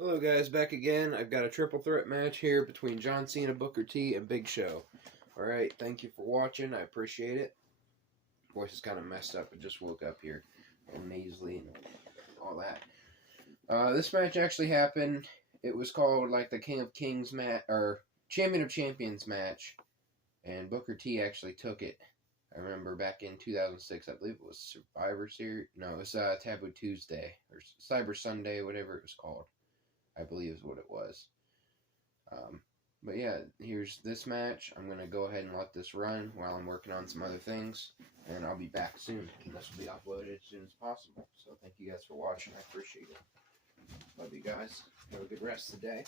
Hello guys, back again. I've got a triple threat match here between John Cena, Booker T, and Big Show. Alright, thank you for watching. I appreciate it. Voice is kind of messed up. I just woke up here. And nasally and all that. This match actually happened. It was called like the King of Kings match, or Champion of Champions match. And Booker T actually took it. I remember back in 2006, I believe it was Survivor Series. No, it was Taboo Tuesday, or Cyber Sunday, whatever it was called. I believe is what it was. But yeah, here's this match. I'm going to go ahead and let this run while I'm working on some other things. And I'll be back soon. And this will be uploaded as soon as possible. So thank you guys for watching. I appreciate it. Love you guys. Have a good rest of the day.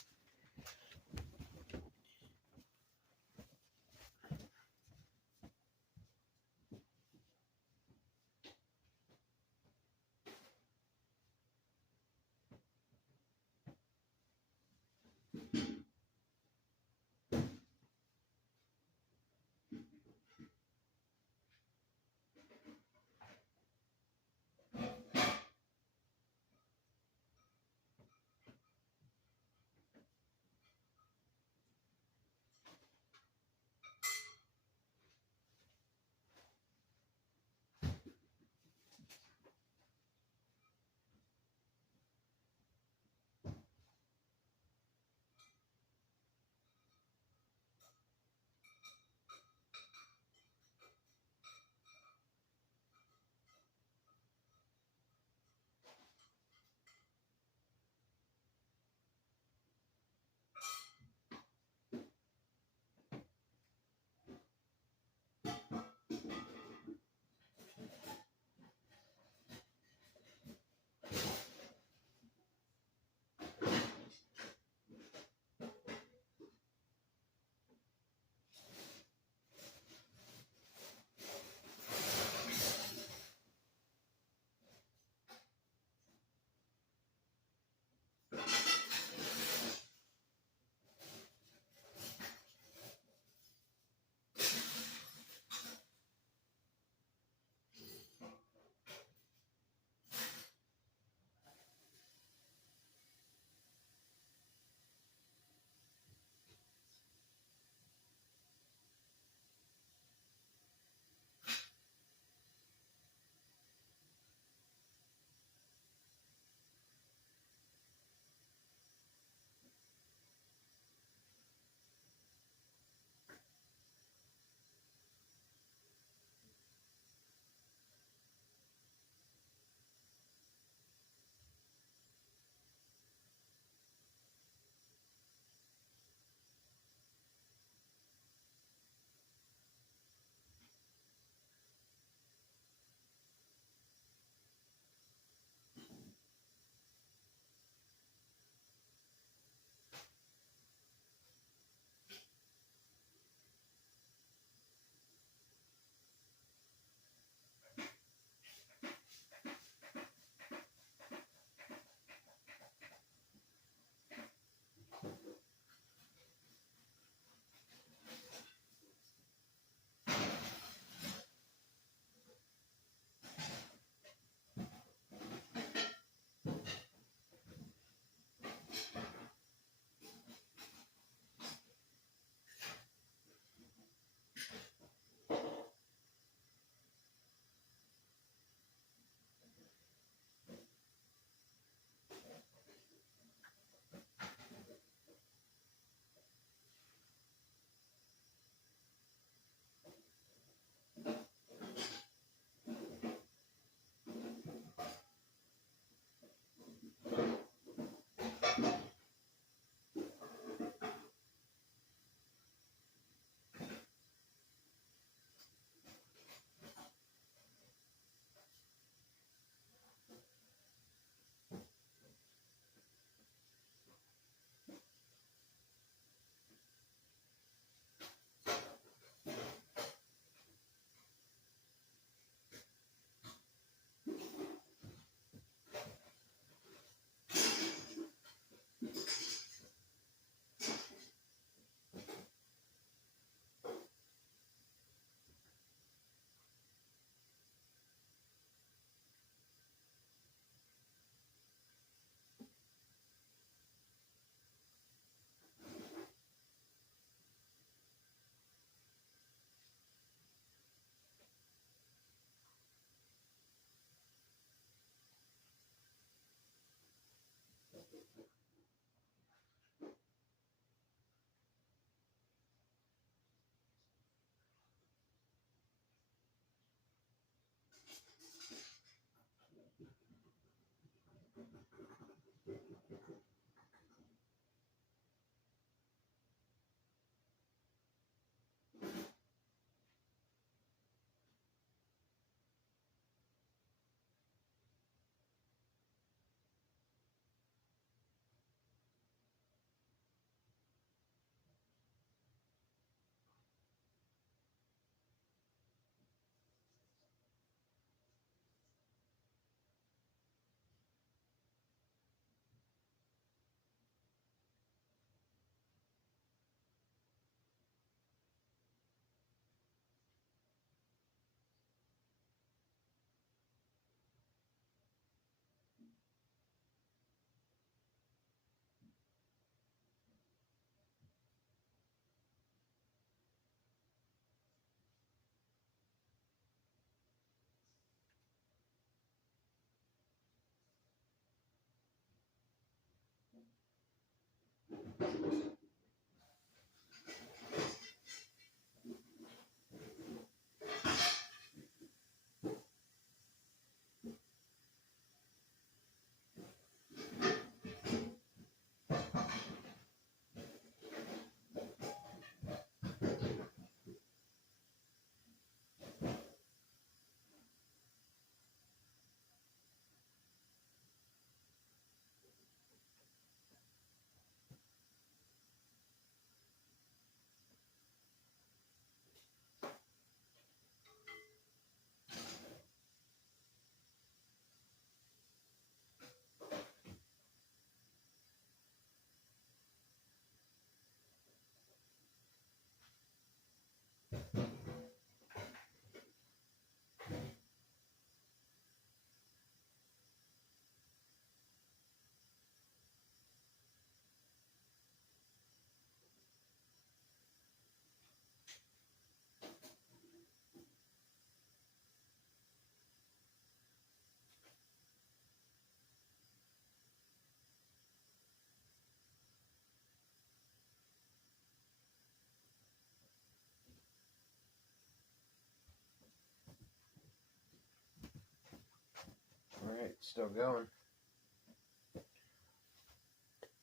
Alright, still going.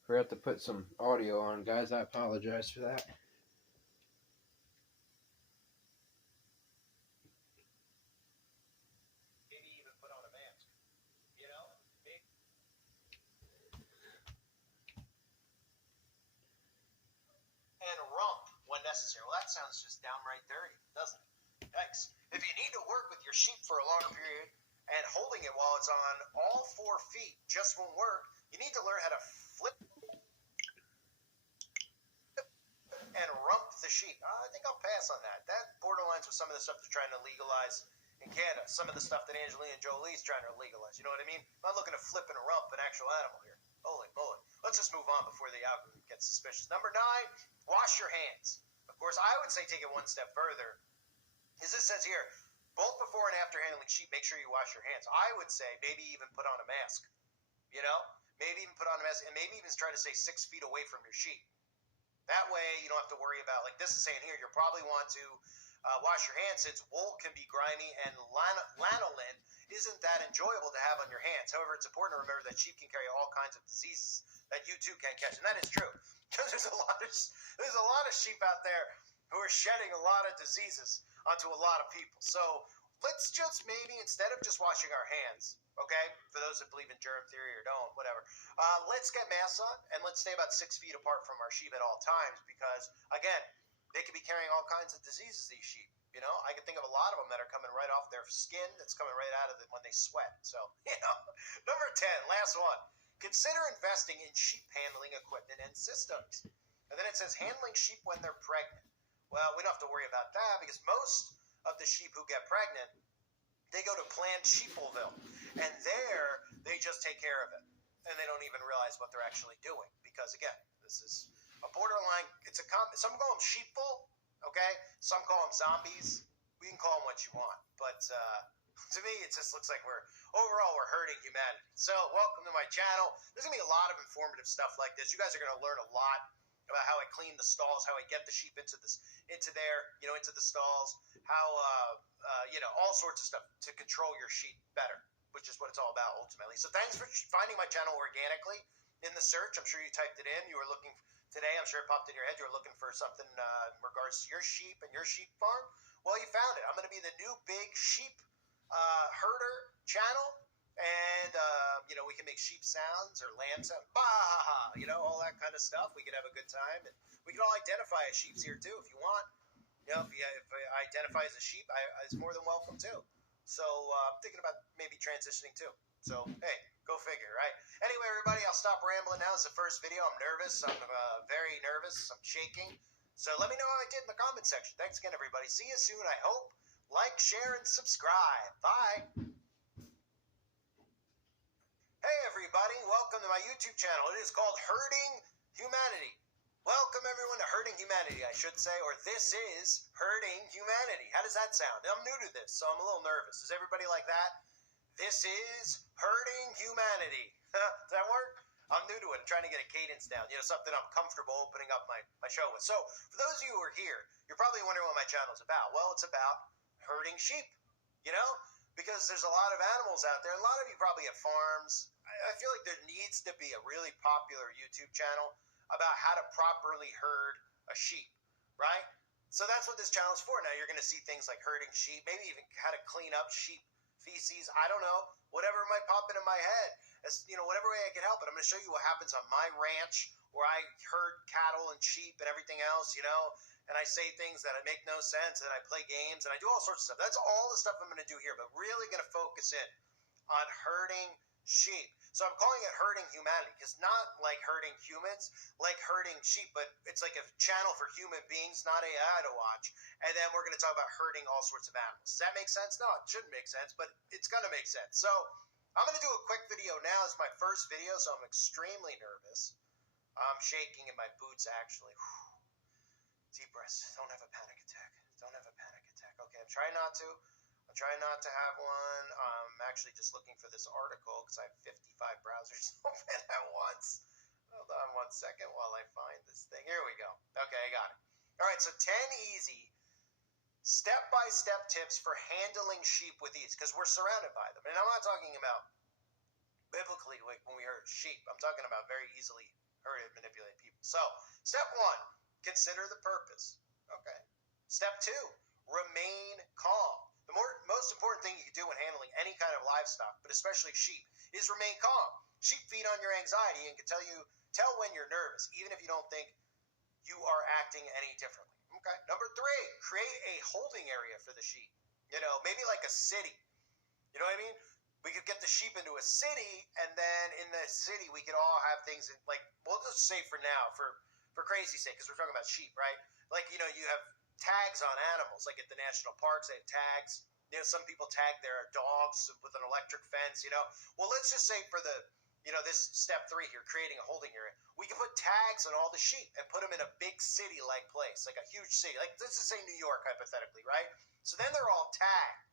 Forgot to put some audio on, guys. I apologize for that. Maybe even put on a mask. You know? And rump when necessary. Well, that sounds just downright dirty, doesn't it? Yikes. If you need to work with your sheep for a longer period and holding it while it's on all 4 feet just won't work, you need to learn how to flip and rump the sheep. I think I'll pass on that. That borderlines with some of the stuff they're trying to legalize in Canada. Some of the stuff that Angelina Jolie's trying to legalize. You know what I mean? I'm not looking to flip and rump an actual animal here. Holy moly. Let's just move on before the algorithm gets suspicious. Number 9, wash your hands. Of course, I would say take it one step further. As this says here, both before and after handling sheep, make sure you wash your hands. I would say maybe even put on a mask. You know? Maybe even put on a mask and maybe even try to stay 6 feet away from your sheep. That way you don't have to worry about, like this is saying here, you'll probably want to wash your hands since wool can be grimy and lanolin isn't that enjoyable to have on your hands. However, it's important to remember that sheep can carry all kinds of diseases that you too can catch. And that is true because there's a lot of sheep out there who are shedding a lot of diseases onto a lot of people. So let's just maybe, instead of just washing our hands, okay, for those that believe in germ theory or don't, whatever, let's get masks on and let's stay about 6 feet apart from our sheep at all times because, again, they could be carrying all kinds of diseases, these sheep. You know, I can think of a lot of them that are coming right off their skin that's coming right out of it when they sweat. So, you know, number 10, last one. Consider investing in sheep handling equipment and systems. And then it says handling sheep when they're pregnant. Well, we don't have to worry about that because most of the sheep who get pregnant, they go to Planned Sheepleville. And there, they just take care of it. And they don't even realize what they're actually doing. Because, again, this is a borderline, some call them sheeple, okay? Some call them zombies. We can call them what you want. But to me, it just looks like we're overall we're hurting humanity. So welcome to my channel. There's going to be a lot of informative stuff like this. You guys are going to learn a lot about how I clean the stalls, how I get the sheep into the stalls, how, all sorts of stuff to control your sheep better, which is what it's all about ultimately. So thanks for finding my channel organically in the search. I'm sure you typed it in. You were looking today. I'm sure it popped in your head. You were looking for something in regards to your sheep and your sheep farm. Well, you found it. I'm going to be the new big sheep herder channel. And, we can make sheep sounds or lamb sounds, bah, all that kind of stuff. We can have a good time. And we can all identify as sheeps here, too, if you want. If I identify as a sheep, it's more than welcome, too. So I'm thinking about maybe transitioning, too. So, hey, go figure, right? Anyway, everybody, I'll stop rambling now. It's the first video. I'm nervous. I'm very nervous. I'm shaking. So let me know how I did in the comment section. Thanks again, everybody. See you soon, I hope. Like, share, and subscribe. Bye. Hey everybody, welcome to my YouTube channel. It is called Herding Humanity. Welcome everyone to Herding Humanity, I should say, or this is Herding Humanity. How does that sound? I'm new to this, so I'm a little nervous. Is everybody like that? This is Herding Humanity. Does that work? I'm new to it. I'm trying to get a cadence down, something I'm comfortable opening up my show with. So, for those of you who are here, you're probably wondering what my channel is about. Well, it's about herding sheep, because there's a lot of animals out there. A lot of you probably have farms. I feel like there needs to be a really popular YouTube channel about how to properly herd a sheep, right? So that's what this channel is for. Now you're going to see things like herding sheep, maybe even how to clean up sheep feces. I don't know, whatever might pop into my head. As, whatever way I can help it. I'm going to show you what happens on my ranch where I herd cattle and sheep and everything else, and I say things that make no sense, and I play games, and I do all sorts of stuff. That's all the stuff I'm going to do here, but really going to focus in on herding sheep. So I'm calling it Herding Humanity, because not like herding humans, like herding sheep, but it's like a channel for human beings, not AI to watch. And then we're going to talk about herding all sorts of animals. Does that make sense? No, it shouldn't make sense, but it's going to make sense. So I'm going to do a quick video now. It's my first video, so I'm extremely nervous. I'm shaking in my boots, actually. Deep breaths. Don't have a panic attack. Don't have a panic attack. Okay, I'm trying not to. I'm trying not to have one. I'm actually just looking for this article because I have 55 browsers open at once. Hold on one second while I find this thing. Here we go. Okay, I got it. All right, so 10 easy step-by-step tips for handling sheep with ease, because we're surrounded by them. And I'm not talking about biblically like when we herd sheep. I'm talking about very easily herded, manipulated people. So, step 1. Consider the purpose. Okay. Step 2, remain calm. The most important thing you can do when handling any kind of livestock, but especially sheep, is remain calm. Sheep feed on your anxiety and can tell when you're nervous, even if you don't think you are acting any differently. Okay. Number 3, create a holding area for the sheep. Maybe like a city. You know what I mean? We could get the sheep into a city, and then in the city we could all have things like, we'll just say for now, for crazy's sake, because we're talking about sheep, right? Like, you have tags on animals, like at the national parks, they have tags. Some people tag their dogs with an electric fence, Well, let's just say for this step 3 here, creating a holding area, we can put tags on all the sheep and put them in a big city-like place, like a huge city. Like, let's just say New York, hypothetically, right? So then they're all tagged.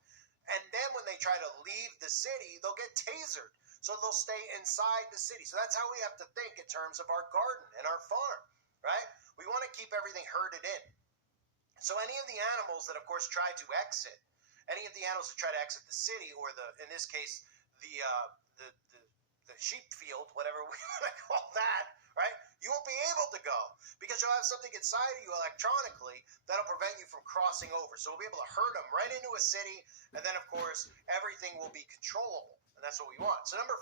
And then when they try to leave the city, they'll get tasered. So they'll stay inside the city. So that's how we have to think in terms of our garden and our farm, right? We want to keep everything herded in. So any of the animals that, of course, try to exit, any of the animals that try to exit the city, or in this case, the sheep field, whatever we want to call that, right? You won't be able to go because you'll have something inside of you electronically that'll prevent you from crossing over. So we'll be able to herd them right into a city, and then, of course, everything will be controllable, and that's what we want. So number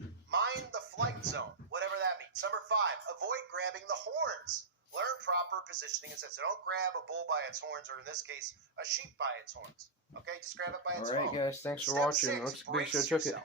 4, mind the flight zone, whatever that means. Number 5, avoid grabbing the horns. Learn proper positioning and sense. So don't grab a bull by its horns, or in this case, a sheep by its horns. Okay, just grab it by its horns. All right, guys, thanks for Step watching. 6, Looks like Big brace Show took it. yourself.